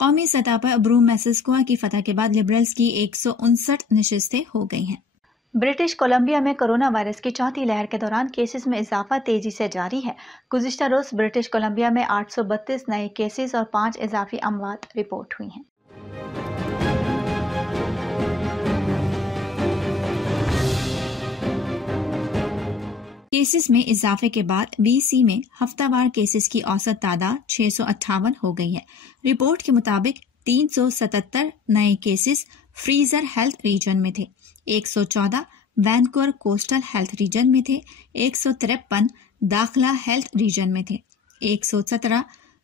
قومی سطح پر ابروم میسسکوا کی فتح کے بعد لبرلز کی 159 نشستیں ہو گئی ہیں۔ برٹش کولمبیا میں کرونا وائرس کی چوتھی لہر کے دوران کیسز میں اضافہ تیزی سے جاری ہے۔ گزشتہ روز برٹش کولمبیا میں 832 نئے کیسز اور 5 اضافی اموات رپورٹ ہوئی ہیں۔ کیسز میں اضافے کے بعد بی سی میں ہفتہ وار کیسز کی اوسط تعداد 658 ہو گئی ہے۔ رپورٹ کے مطابق 377 نئے کیسز فریزر ہیلتھ ریجن میں تھے، 114 وینکوور کوسٹل ہیلتھ ریجن میں تھے، 153 داخلہ ہیلتھ ریجن میں تھے، 117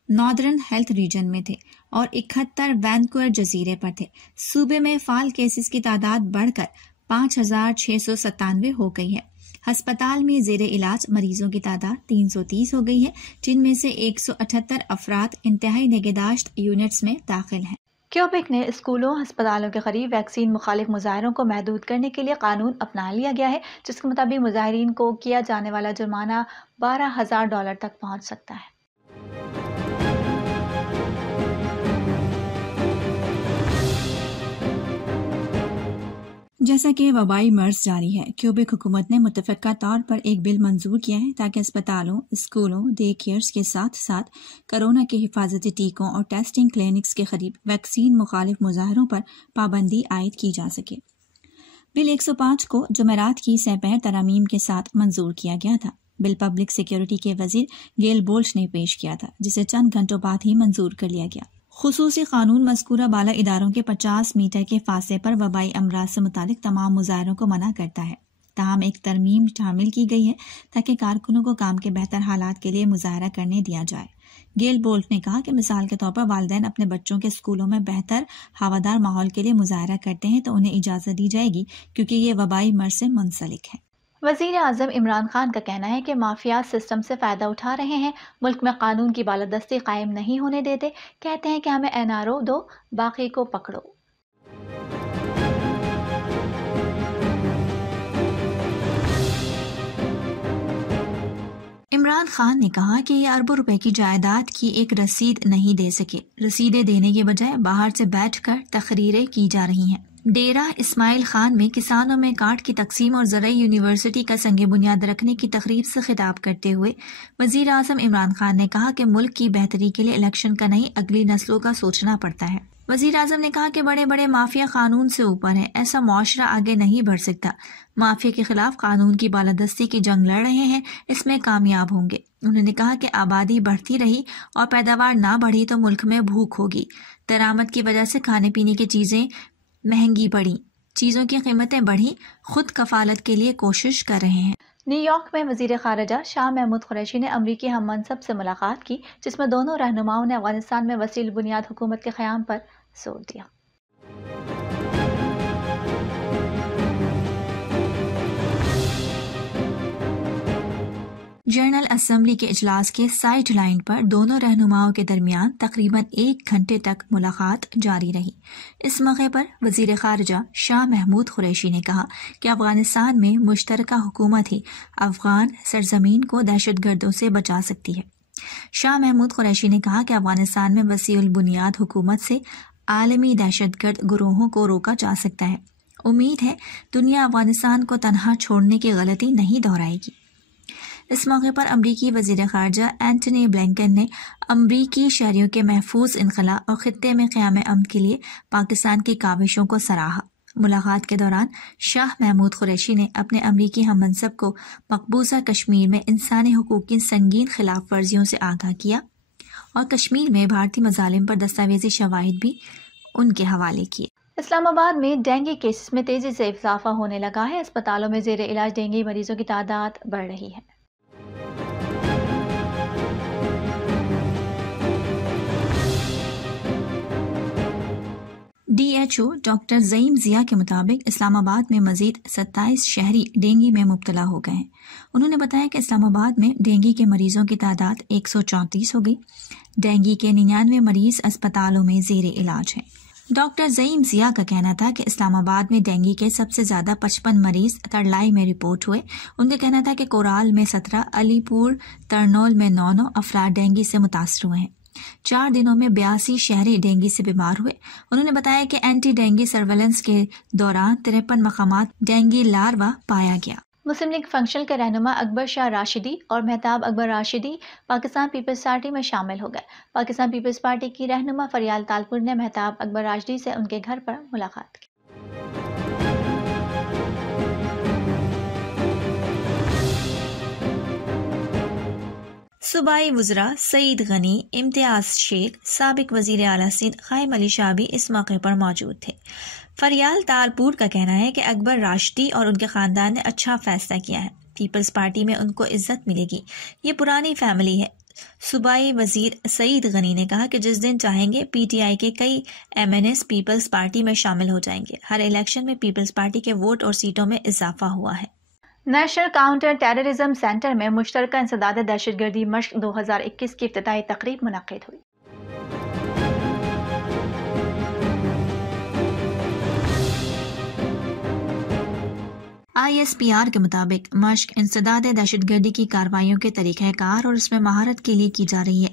ناردرن ہیلتھ ریجن میں تھے اور 71 وینکوور جزیرے پر تھے۔ صوبے میں فعال کیسز کی تعداد بڑھ کر 5697 ہو گئی ہے۔ ہسپتال میں زیر علاج مریضوں کی تعداد 330 ہو گئی ہے، جن میں سے 178 افراد انتہائی نگہداشت یونٹس میں داخل ہیں۔ کیوبیک نے اسکولوں ہسپتالوں کے قریب ویکسین مخالف مظاہروں کو محدود کرنے کے لیے قانون اپنا لیا گیا ہے، جس کے مطابق مظاہرین کو کیا جانے والا جرمانہ $12,000 تک پہنچ سکتا ہے۔ جیسا کہ وبائی مرض جاری ہے، کیوبیک حکومت نے متفقہ طور پر ایک بل منظور کیا ہے تاکہ اسپتالوں، اسکولوں، ڈے کیئرز کے ساتھ ساتھ کرونا کے حفاظتی ٹیکوں اور ٹیسٹنگ کلینکس کے قریب ویکسین مخالف مظاہروں پر پابندی عائد کی جا سکے۔ بل 105 کو جمعرات کی سہ پہر ترامیم کے ساتھ منظور کیا گیا تھا۔ بل پبلک سیکیورٹی کے وزیر گیل بولش نے پیش کیا تھا، جسے چند گھنٹوں بعد ہی منظور کر لیا گیا۔ خصوصی قانون مذکورہ بالا اداروں کے 50 میٹر کے فاصلے پر وبائی امراض سے متعلق تمام مظاہروں کو منع کرتا ہے۔ تاہم ایک ترمیم شامل کی گئی ہے تاکہ کارکنوں کو کام کے بہتر حالات کے لیے مظاہرہ کرنے دیا جائے۔ گیل بولٹ نے کہا کہ مثال کے طور پر والدین اپنے بچوں کے اسکولوں میں بہتر ہوادار ماحول کے لیے مظاہرہ کرتے ہیں تو انہیں اجازت دی جائے گی، کیونکہ یہ وبائی مرض سے منسلک ہے۔ وزیر اعظم عمران خان کا کہنا ہے کہ مافیات سسٹم سے فائدہ اٹھا رہے ہیں، ملک میں قانون کی بالادستی قائم نہیں ہونے دیتے، کہتے ہیں کہ ہمیں NRO دو، باقی کو پکڑو۔ عمران خان نے کہا کہ یہ اربوں روپے کی جائیداد کی ایک رسید نہیں دے سکے۔ رسیدیں دینے کے بجائے باہر سے بیٹھ کر تقریریں کی جا رہی ہیں۔ ڈیرہ اسماعیل خان میں کسانوں میں کارڈ کی تقسیم اور زرعی یونیورسٹی کا سنگ بنیاد رکھنے کی تقریب سے خطاب کرتے ہوئے وزیر اعظم عمران خان نے کہا کہ ملک کی بہتری کے لیے الیکشن کا نہیں، اگلی نسلوں کا سوچنا پڑتا ہے۔ وزیر اعظم نے کہا کہ بڑے بڑے مافیا قانون سے اوپر ہیں، ایسا معاشرہ آگے نہیں بڑھ سکتا۔ مافیا کے خلاف قانون کی بالادستی کی جنگ لڑ رہے ہیں، اس میں کامیاب ہوں گے۔ انہوں نے کہا کہ آبادی بڑھتی رہی اور پیداوار نہ بڑھی تو ملک میں بھوک ہوگی۔ درآمد کی وجہ سے کھانے پینے کی چیزیں مہنگی پڑی، چیزوں کی قیمتیں بڑھی، خود کفالت کے لیے کوشش کر رہے ہیں۔ نیو یارک میں وزیر خارجہ شاہ محمود قریشی نے امریکی ہم منصب سے ملاقات کی، جس میں دونوں رہنماؤں نے افغانستان میں وسیع البنیاد حکومت کے قیام پر زور دیا۔ جنرل اسمبلی کے اجلاس کے سائیڈ لائن پر دونوں رہنماؤں کے درمیان تقریباً 1 گھنٹے تک ملاقات جاری رہی۔ اس موقع پر وزیر خارجہ شاہ محمود قریشی نے کہا کہ افغانستان میں مشترکہ حکومت ہی افغان سرزمین کو دہشت گردوں سے بچا سکتی ہے۔ شاہ محمود قریشی نے کہا کہ افغانستان میں وسیع البنیاد حکومت سے عالمی دہشت گرد گروہوں کو روکا جا سکتا ہے۔ امید ہے دنیا افغانستان کو تنہا چھوڑنے کی غلطی نہیں دہرائے گی۔ اس موقع پر امریکی وزیر خارجہ اینٹونی بلنکن نے امریکی شہریوں کے محفوظ انخلاء اور خطے میں قیام امن کے لیے پاکستان کی کاوشوں کو سراہا۔ ملاقات کے دوران شاہ محمود قریشی نے اپنے امریکی ہم منصب کو مقبوضہ کشمیر میں انسانی حقوق کی سنگین خلاف ورزیوں سے آگاہ کیا اور کشمیر میں بھارتی مظالم پر دستاویزی شواہد بھی ان کے حوالے کیے۔ اسلام آباد میں ڈینگی کیسز میں تیزی سے اضافہ ہونے لگا ہے۔ اسپتالوں میں زیر علاج ڈینگی مریضوں کی تعداد بڑھ رہی ہے۔ DHO ڈاکٹر زعیم ضیاء کے مطابق اسلام آباد میں مزید 27 شہری ڈینگی میں مبتلا ہو گئے ہیں۔ انہوں نے بتایا کہ اسلام آباد میں ڈینگی کے مریضوں کی تعداد 134 ہو گئی۔ ڈینگی کے 99 مریض اسپتالوں میں زیر علاج ہیں۔ ڈاکٹر زعیم ضیاء کا کہنا تھا کہ اسلام آباد میں ڈینگی کے سب سے زیادہ 55 مریض ترلائی میں رپورٹ ہوئے۔ ان کا کہنا تھا کہ کورال میں 17، علی پور ترنول میں 9 افراد ڈینگی سے متاثر ہوئے ہیں۔ 4 دنوں میں 82 شہری ڈینگی سے بیمار ہوئے۔ انہوں نے بتایا کہ اینٹی ڈینگی سرویلنس کے دوران 53 مقامات ڈینگی لاروا پایا گیا۔ مسلم لیگ فنکشنل کے رہنما اکبر شاہ راشدی اور مہتاب اکبر راشدی پاکستان پیپلز پارٹی میں شامل ہو گئے۔ پاکستان پیپلز پارٹی کی رہنما فریال تالپور نے مہتاب اکبر راشدی سے ان کے گھر پر ملاقات کی۔ صوبائی وزراء سعید غنی، امتیاز شیخ، سابق وزیر اعلیٰ سندھ قائم علی شاہ بھی اس موقع پر موجود تھے۔ فریال تالپور کا کہنا ہے کہ اکبر راشدی اور ان کے خاندان نے اچھا فیصلہ کیا ہے، پیپلز پارٹی میں ان کو عزت ملے گی، یہ پرانی فیملی ہے۔ صوبائی وزیر سعید غنی نے کہا کہ جس دن چاہیں گے پی ٹی آئی کے کئی M N S Peoples Party میں شامل ہو جائیں گے۔ ہر الیکشن میں پیپلز پارٹی کے ووٹ اور سیٹوں میں اضافہ ہوا ہے۔ نیشنل کاؤنٹر ٹیررزم سینٹر میں مشترکہ انسداد دہشت گردی مشق 2021 کی افتتاحی تقریب منعقد ہوئی۔ آئی ایس پی آر کے مطابق مشق انسداد دہشت گردی کی کارروائیوں کے طریقہ کار اور اس میں مہارت کے لیے کی جا رہی ہے۔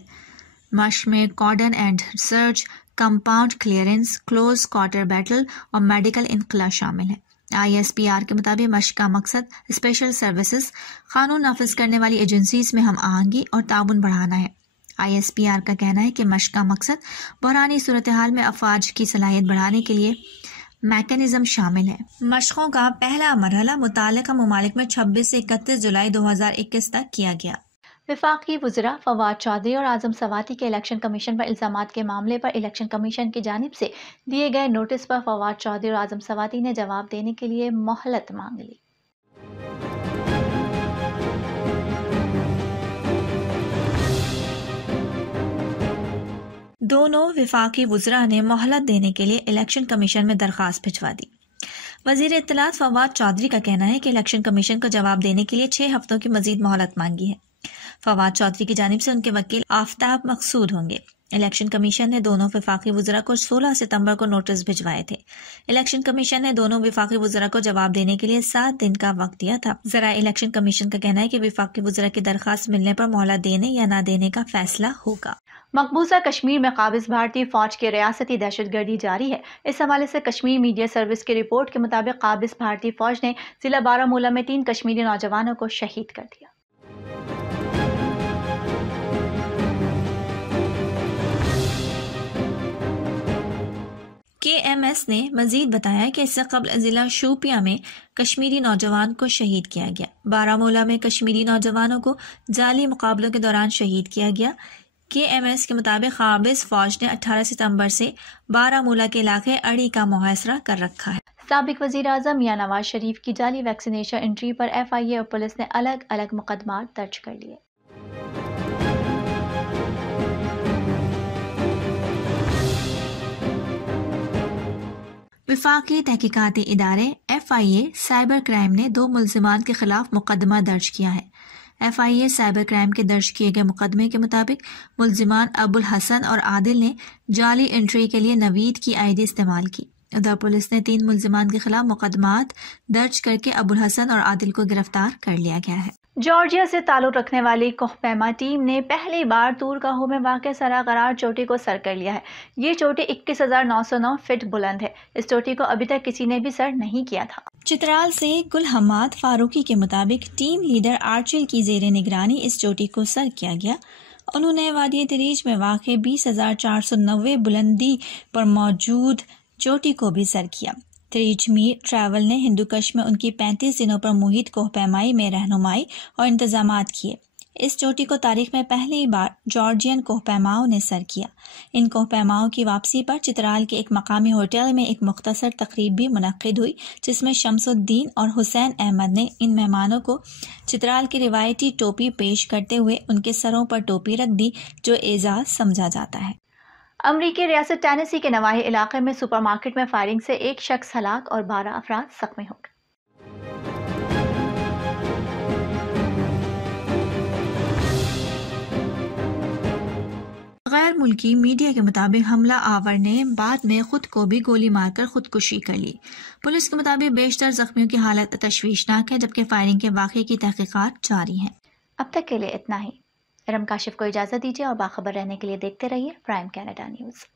مشق میں cordon and search, compound clearance, close quarter battle اور میڈیکل انخلا شامل ہے۔ آئی ایس پی آر کے مطابق مشق کا مقصد اسپیشل سروسز، قانون نافذ کرنے والی ایجنسیز میں ہم آہنگی اور تعاون بڑھانا ہے۔ آئی ایس پی آر کا کہنا ہے کہ مشق کا مقصد بحرانی صورتحال میں افواج کی صلاحیت بڑھانے کے لیے میکانزم شامل ہے۔ مشقوں کا پہلا مرحلہ متعلقہ ممالک میں 26 سے 31 جولائی 2021 تک کیا گیا۔ وفاقی وزراء فواد چودھری اور اعظم سواتی کے الیکشن کمیشن پر الزامات کے معاملے پر الیکشن کمیشن کی جانب سے دیے گئے نوٹس پر فواد چودھری اور اعظم سواتی نے جواب دینے کے لیے مہلت مانگ لی۔ دونوں وفاقی وزراء نے مہلت دینے کے لیے الیکشن کمیشن میں درخواست بھجوا دی۔ وزیر اطلاعات فواد چودھری کا کہنا ہے کہ الیکشن کمیشن کو جواب دینے کے لیے 6 ہفتوں کی مزید مہلت مانگی ہے۔ فواد چودھری کی جانب سے ان کے وکیل آفتاب مقصود ہوں گے۔ الیکشن کمیشن نے دونوں وفاقی وزراء کو 16 ستمبر کو نوٹس بھجوائے تھے۔ الیکشن کمیشن نے دونوں وفاقی وزراء کو جواب دینے کے لیے 7 دن کا وقت دیا تھا۔ ذرائع الیکشن کمیشن کا کہنا ہے کہ وفاقی وزراء کی درخواست ملنے پر مہلت دینے یا نہ دینے کا فیصلہ ہوگا۔ مقبوضہ کشمیر میں قابض بھارتی فوج کی ریاستی دہشت گردی جاری ہے۔ اس حوالے سے کشمیر میڈیا سروس کی رپورٹ کے مطابق قابض بھارتی فوج نے ضلع بارہمولہ میں 3 کشمیری نوجوانوں کو شہید کر دیا۔ کے ایم ایس نے مزید بتایا کہ اس سے قبل ضلع شوپیاں میں کشمیری نوجوان کو شہید کیا گیا۔ بارہمولہ میں کشمیری نوجوانوں کو جعلی مقابلوں کے دوران شہید کیا گیا۔ کے ایم ایس کے مطابق قابض فوج نے 18 ستمبر سے بارہمولہ کے علاقے اڑی کا محاصرہ کر رکھا ہے۔ سابق وزیر اعظم میاں نواز شریف کی جعلی ویکسینیشن انٹری پر ایف آئی اے اور پولیس نے الگ الگ مقدمات درج کر لیے۔ وفاقی تحقیقاتی ادارے F I A cyber crime نے 2 ملزمان کے خلاف مقدمہ درج کیا ہے۔ F I A cyber crime کے درج کیے گئے مقدمے کے مطابق ملزمان ابو الحسن اور عادل نے جعلی انٹری کے لیے نوید کی آئی ڈی استعمال کی۔ ادھر پولیس نے 3 ملزمان کے خلاف مقدمات درج کر کے ابو الحسن اور عادل کو گرفتار کر لیا گیا ہے۔ جارجیا سے تعلق رکھنے والی کوہ پیما ٹیم نے پہلی بار طور کاہو میں واقع سرا قرار چوٹی کو سر کر لیا ہے۔ یہ چوٹی 21,909 فٹ بلند ہے۔ اس چوٹی کو ابھی تک کسی نے بھی سر نہیں کیا تھا۔ چترال سے گل حماد فاروقی کے مطابق ٹیم لیڈر آرچل کی زیر نگرانی اس چوٹی کو سر کیا گیا۔ انہوں نے وادی تریج میں واقع 20,490 بلندی پر موجود چوٹی کو بھی سر کیا۔ تریج میر ٹریول نے ہندوکش میں ان کی 35 دنوں پر محیط کوہ پیمائی میں رہنمائی اور انتظامات کیے۔ اس چوٹی کو تاریخ میں پہلی بار جارجین کوہ پیماؤں نے سر کیا۔ ان کوہ پیماؤں کی واپسی پر چترال کے ایک مقامی ہوٹل میں ایک مختصر تقریب بھی منعقد ہوئی، جس میں شمس الدین اور حسین احمد نے ان مہمانوں کو چترال کی روایتی ٹوپی پیش کرتے ہوئے ان کے سروں پر ٹوپی رکھ دی، جو اعزاز سمجھا جاتا ہے۔ امریکی ریاست ٹینیسی کے نواحی علاقے میں سپر مارکیٹ میں فائرنگ سے 1 شخص ہلاک اور 12 افراد زخمی ہو گئے۔ غیر ملکی میڈیا کے مطابق حملہ آور نے بعد میں خود کو بھی گولی مار کر خودکشی کر لی۔ پولیس کے مطابق بیشتر زخمیوں کی حالت تشویشناک ہے، جبکہ فائرنگ کے واقعے کی تحقیقات جاری ہیں۔ اب تک کے لیے اتنا ہی۔ ارم کاشف کو اجازت دیجیے اور باخبر رہنے کے لیے دیکھتے رہیے پرائم کینیڈا نیوز۔